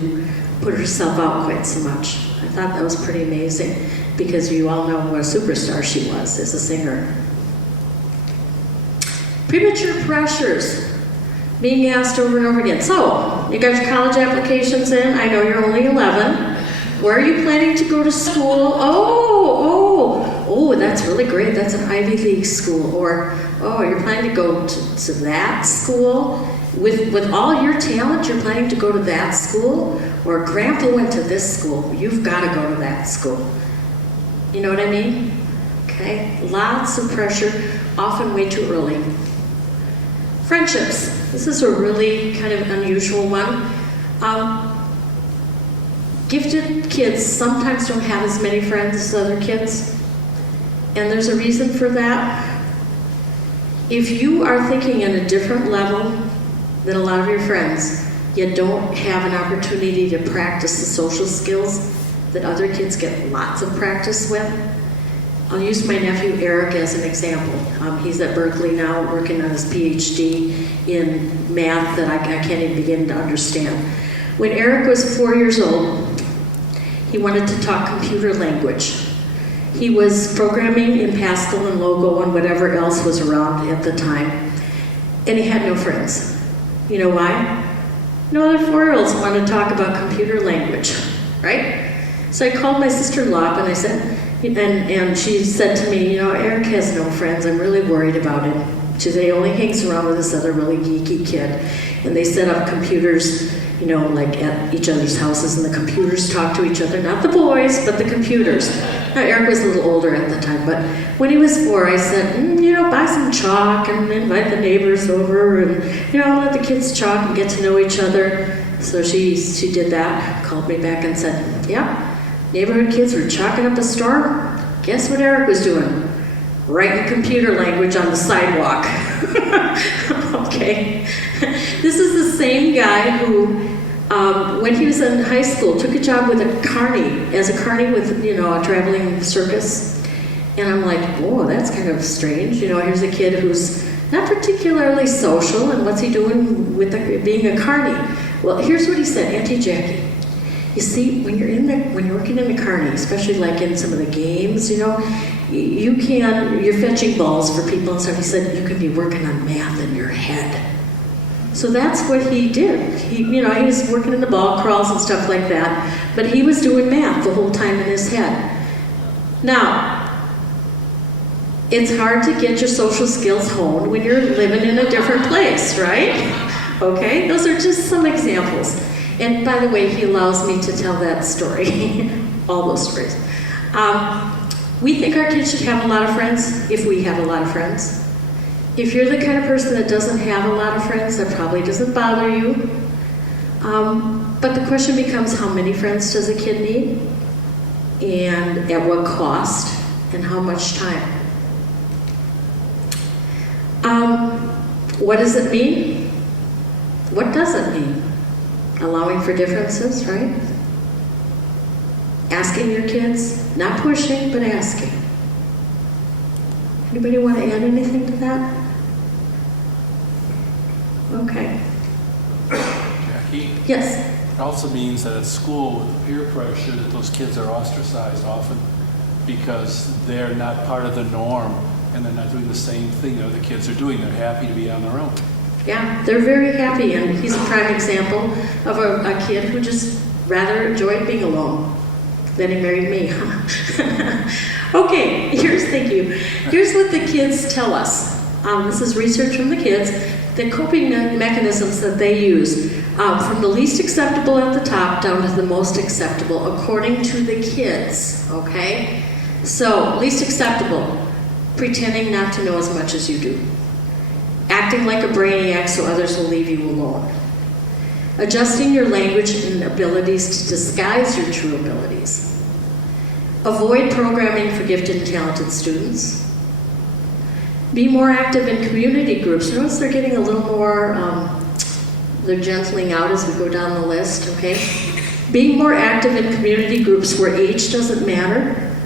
to put herself out quite so much. I thought that was pretty amazing, because you all know what a superstar she was as a singer. Premature pressures. Being asked over and over again. So, you got your college applications in? I know you're only 11. Where are you planning to go to school? Oh, that's really great. That's an Ivy League school. Or, oh, you're planning to go to that school? With all your talent, you're planning to go to that school? Or Grandpa went to this school. You've got to go to that school. You know what I mean? Okay? Lots of pressure, often way too early. Friendships. This is a really kind of unusual one. Gifted kids sometimes don't have as many friends as other kids. And there's a reason for that. If you are thinking at a different level than a lot of your friends, you don't have an opportunity to practice the social skills that other kids get lots of practice with. I'll use my nephew Eric as an example. He's at Berkeley now working on his PhD in math that I can't even begin to understand. When Eric was 4 years old, he wanted to talk computer language. He was programming in Pascal and Logo and whatever else was around at the time, and he had no friends. You know why? No other 4-year-olds wanted to talk about computer language, right? So I called my sister-in-law and I said, and she said to me, you know, Eric has no friends. I'm really worried about him. She said he only hangs around with this other really geeky kid. And they set up computers, you know, like at each other's houses, and the computers talk to each other. Not the boys, but the computers. Now, Eric was a little older at the time, but when he was 4, I said, you know, buy some chalk and invite the neighbors over, and, you know, let the kids chalk and get to know each other. So she did that, called me back and said, yeah. Neighborhood kids were chalking up a storm. Guess what Eric was doing? Writing computer language on the sidewalk. Okay. This is the same guy who, when he was in high school, took a job with a carny, as a carny with, you know, a traveling circus. And I'm like, whoa, that's kind of strange. You know, here's a kid who's not particularly social, and what's he doing with being a carny? Well, here's what he said, Auntie Jackie. You see, when you're working in a carny, especially like in some of the games, you know, you're fetching balls for people and stuff. He said, you could be working on math in your head. So that's what he did. He was working in the ball crawls and stuff like that, but he was doing math the whole time in his head. Now, it's hard to get your social skills honed when you're living in a different place, right? Okay, those are just some examples. And by the way, he allows me to tell that story, all those stories. We think our kids should have a lot of friends if we have a lot of friends. If you're the kind of person that doesn't have a lot of friends, that probably doesn't bother you. But the question becomes, how many friends does a kid need? And at what cost? And how much time? What does it mean? What does it mean? Allowing for differences, right? Asking your kids, not pushing, but asking. Anybody want to add anything to that? Okay. Jackie? Yes? It also means that at school, with the peer pressure, that those kids are ostracized often because they're not part of the norm and they're not doing the same thing that other kids are doing. They're happy to be on their own. Yeah, they're very happy, and he's a prime example of a kid who just rather enjoyed being alone. Then he married me. Okay, thank you. Here's what the kids tell us. This is research from the kids. The coping mechanisms that they use, from the least acceptable at the top down to the most acceptable, according to the kids, okay? So, least acceptable, pretending not to know as much as you do. Acting like a brainiac so others will leave you alone. Adjusting your language and abilities to disguise your true abilities. Avoid programming for gifted and talented students. Be more active in community groups. Notice they're getting a little more, they're gentling out as we go down the list, okay? Being more active in community groups where age doesn't matter.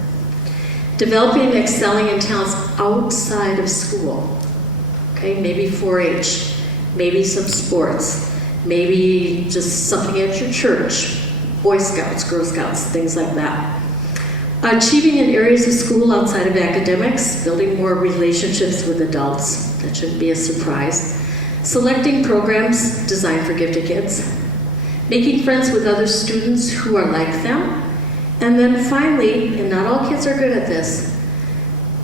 Developing and excelling in talents outside of school. Okay, maybe 4-H, maybe some sports, Maybe just something at your church, Boy Scouts, Girl Scouts, things like that. Achieving in areas of school outside of academics, building more relationships with adults, that shouldn't be a surprise. Selecting programs designed for gifted kids. Making friends with other students who are like them. And then finally, and not all kids are good at this,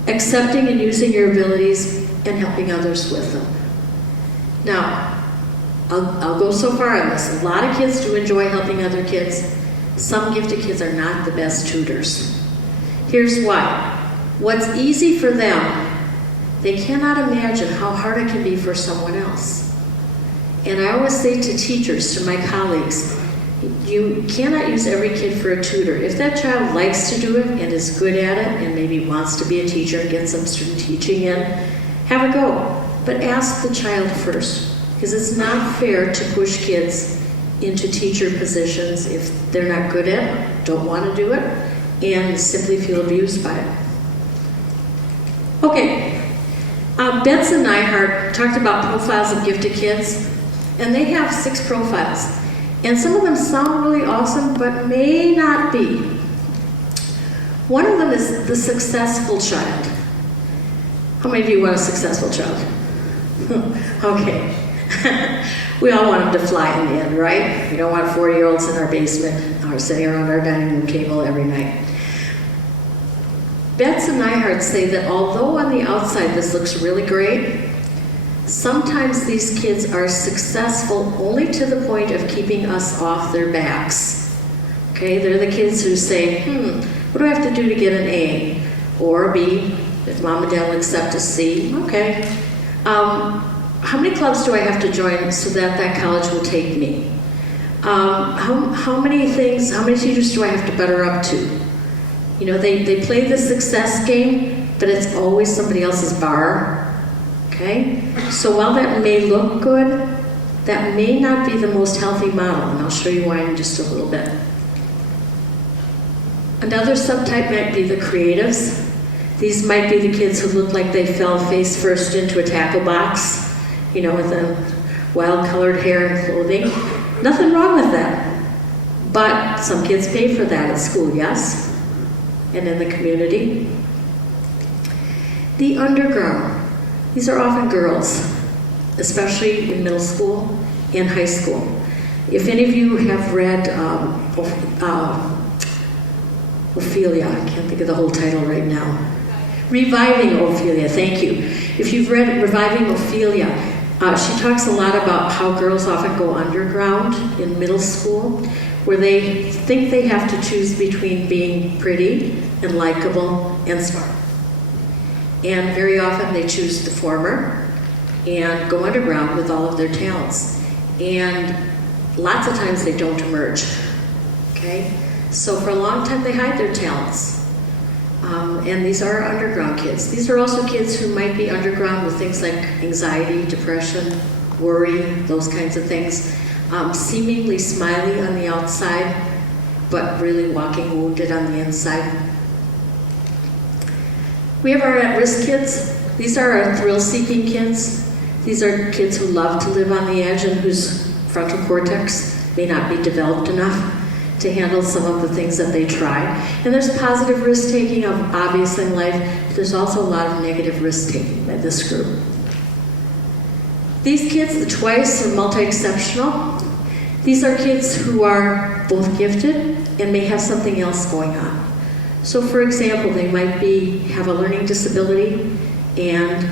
accepting and using your abilities and helping others with them. Now, I'll go so far on this. A lot of kids do enjoy helping other kids. Some gifted kids are not the best tutors. Here's why. What's easy for them, they cannot imagine how hard it can be for someone else. And I always say to teachers, to my colleagues, you cannot use every kid for a tutor. If that child likes to do it and is good at it and maybe wants to be a teacher and get some student teaching in, have a go. But ask the child first, because it's not fair to push kids into teacher positions if they're not good at it, don't want to do it, and simply feel abused by it. Okay, Betts and Nyhart talked about profiles of gifted kids, and they have 6 profiles. And some of them sound really awesome, but may not be. One of them is the successful child. How many of you want a successful child? Okay. We all want them to fly in the end, right? We don't want 4-year-olds in our basement or sitting around our dining room table every night. Betts and Nyhart say that although on the outside this looks really great, sometimes these kids are successful only to the point of keeping us off their backs. Okay, they're the kids who say, what do I have to do to get an A? Or a B, if mom and dad will accept a C, okay. How many clubs do I have to join so that that college will take me? How many teachers do I have to better up to? You know, they play the success game, but it's always somebody else's bar, okay? So while that may look good, that may not be the most healthy model, and I'll show you why in just a little bit. Another subtype might be the creatives. These might be the kids who look like they fell face first into a tackle box, you know, with the wild-colored hair and clothing. Nothing wrong with that. But some kids pay for that at school, yes? And in the community. The underground. These are often girls, especially in middle school and high school. If any of you have read Ophelia, I can't think of the whole title right now. Reviving Ophelia, thank you. If you've read Reviving Ophelia, she talks a lot about how girls often go underground in middle school, where they think they have to choose between being pretty and likable and smart. And very often they choose the former and go underground with all of their talents. And lots of times they don't emerge, okay? So for a long time they hide their talents. And these are underground kids. These are also kids who might be underground with things like anxiety, depression, worry, those kinds of things. Seemingly smiley on the outside, but really walking wounded on the inside. We have our at-risk kids. These are our thrill-seeking kids. These are kids who love to live on the edge and whose frontal cortex may not be developed enough to handle some of the things that they try. And there's positive risk-taking, obvious in life, but there's also a lot of negative risk-taking by this group. These kids, the twice or multi-exceptional, these are kids who are both gifted and may have something else going on. So for example, they might have a learning disability and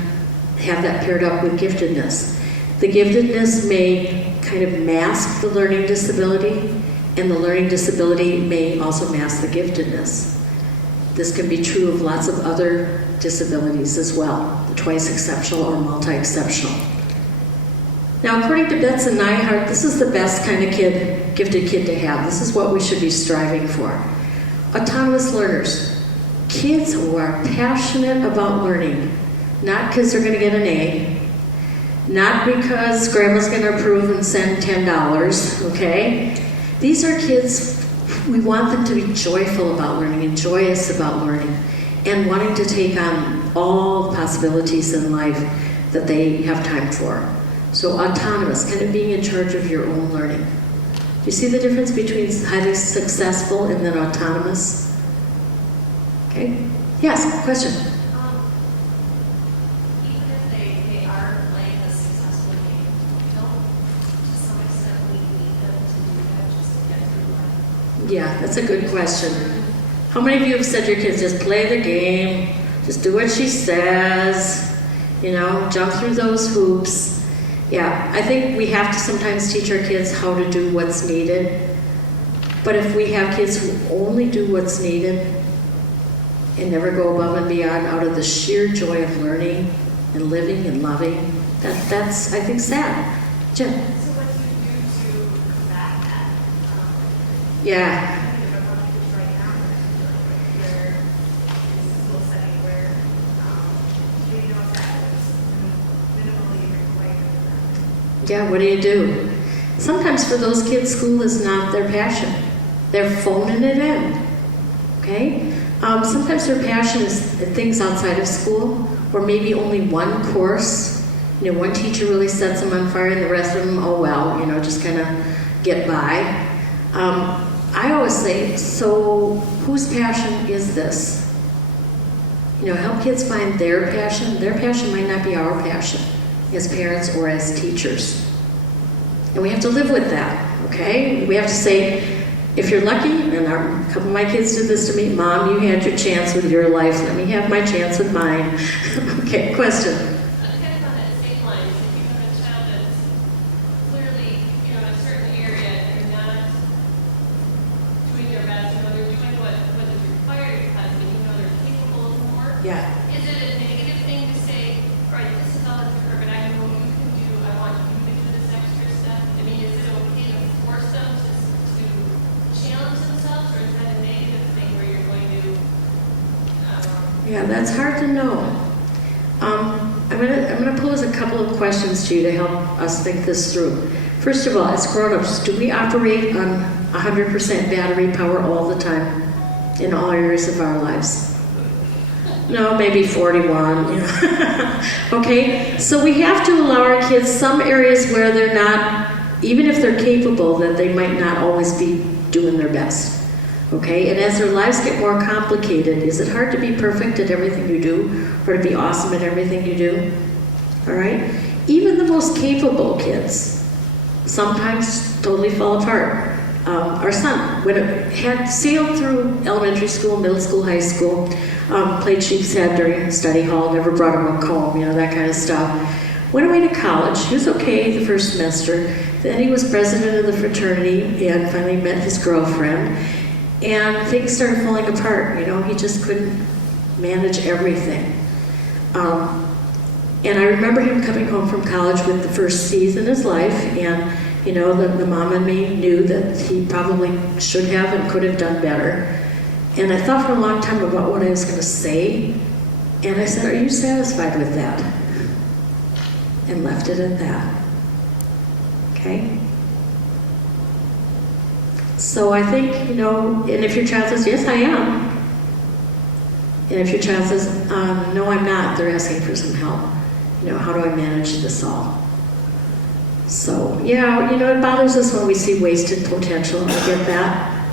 have that paired up with giftedness. The giftedness may kind of mask the learning disability, and the learning disability may also mask the giftedness. This can be true of lots of other disabilities as well, the twice exceptional or multi-exceptional. Now, according to Betts and Nyhart, this is the best kind of gifted kid to have. This is what we should be striving for. Autonomous learners, kids who are passionate about learning, not because they're going to get an A, not because grandma's going to approve and send $10, okay? These are kids, we want them to be joyful about learning and joyous about learning and wanting to take on all possibilities in life that they have time for. So autonomous, kind of being in charge of your own learning. Do you see the difference between highly successful and then autonomous? Okay. Yes, question. Even if they are playing a successful game, don't, to some extent, we need them to do that just to get through life? Yeah, that's a good question. How many of you have said to your kids, just play the game, just do what she says, jump through those hoops? Yeah, I think we have to sometimes teach our kids how to do what's needed. But if we have kids who only do what's needed and never go above and beyond out of the sheer joy of learning and living and loving, that's, I think, sad. Jen? So what do you do to combat that? Yeah. I think about kids right now, where in a school setting where they know that is minimally required of them. Yeah, what do you do? Sometimes for those kids, school is not their passion. They're phoning it in, okay? Sometimes their passion is things outside of school, or maybe only one course. One teacher really sets them on fire and the rest of them, oh well, just kind of get by. I always say, so whose passion is this? Help kids find their passion. Their passion might not be our passion as parents or as teachers. And we have to live with that, okay? We have to say, if you're lucky, and a couple of my kids did this to me, Mom, you had your chance with your life, let me have my chance with mine. Okay, question. Kind of on that same line, if you have a child that's clearly, in a certain area and they're not doing their best, they're doing what is required because they're capable of more. Yeah. Is it a negative thing to say, all right, this is all that's perfect, I know what you can do, I want you to do this extra step? I mean, is it okay to force them to challenge themselves, or is that a negative thing where you're going to, Yeah, that's hard to know. I'm gonna pose a couple of questions to you to help us think this through. First of all, as grown-ups, do we operate on 100% battery power all the time in all areas of our lives? No, maybe 41. Okay, so we have to allow our kids some areas where they're not, even if they're capable, that they might not always be doing their best. Okay, and as their lives get more complicated, is it hard to be perfect at everything you do or to be awesome at everything you do? All right, even the most capable kids sometimes totally fall apart. Our son, when it had sailed through elementary school, middle school, high school, played sheep's head during study hall, never brought him a comb, that kind of stuff. Went away to college. He was okay the first semester. Then he was president of the fraternity and finally met his girlfriend. And things started falling apart. He just couldn't manage everything. And I remember him coming home from college with the first C's in his life. And, the mom and me knew that he probably should have and could have done better. And I thought for a long time about what I was going to say. And I said, are you satisfied with that? And left it at that. Okay? So I think, and if your child says, yes, I am. And if your child says, no, I'm not, they're asking for some help. How do I manage this all? So, yeah, it bothers us when we see wasted potential. I get that.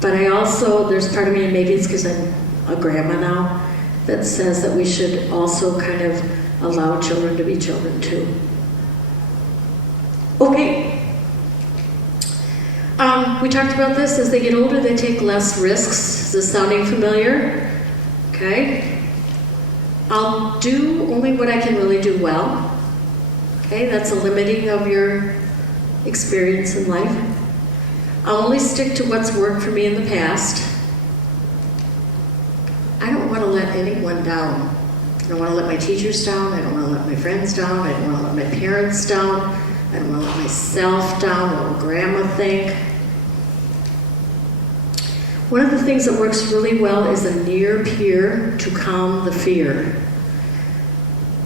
But I also, there's part of me, and maybe it's because I'm a grandma now, that says that we should also kind of allow children to be children too. Okay. We talked about this. As they get older, they take less risks. Is this sounding familiar? Okay. I'll do only what I can really do well. Okay, that's a limiting of your experience in life. I'll only stick to what's worked for me in the past. I don't want to let anyone down. I don't want to let my teachers down. I don't want to let my friends down. I don't want to let my parents down. I don't want to let myself down. What will grandma think? One of the things that works really well is a near peer to calm the fear.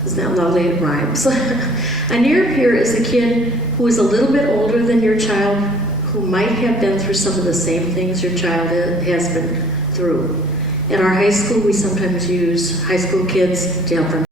Isn't that lovely? It rhymes. A near peer is a kid who is a little bit older than your child, who might have been through some of the same things your child has been through. At our high school, we sometimes use high school kids to help them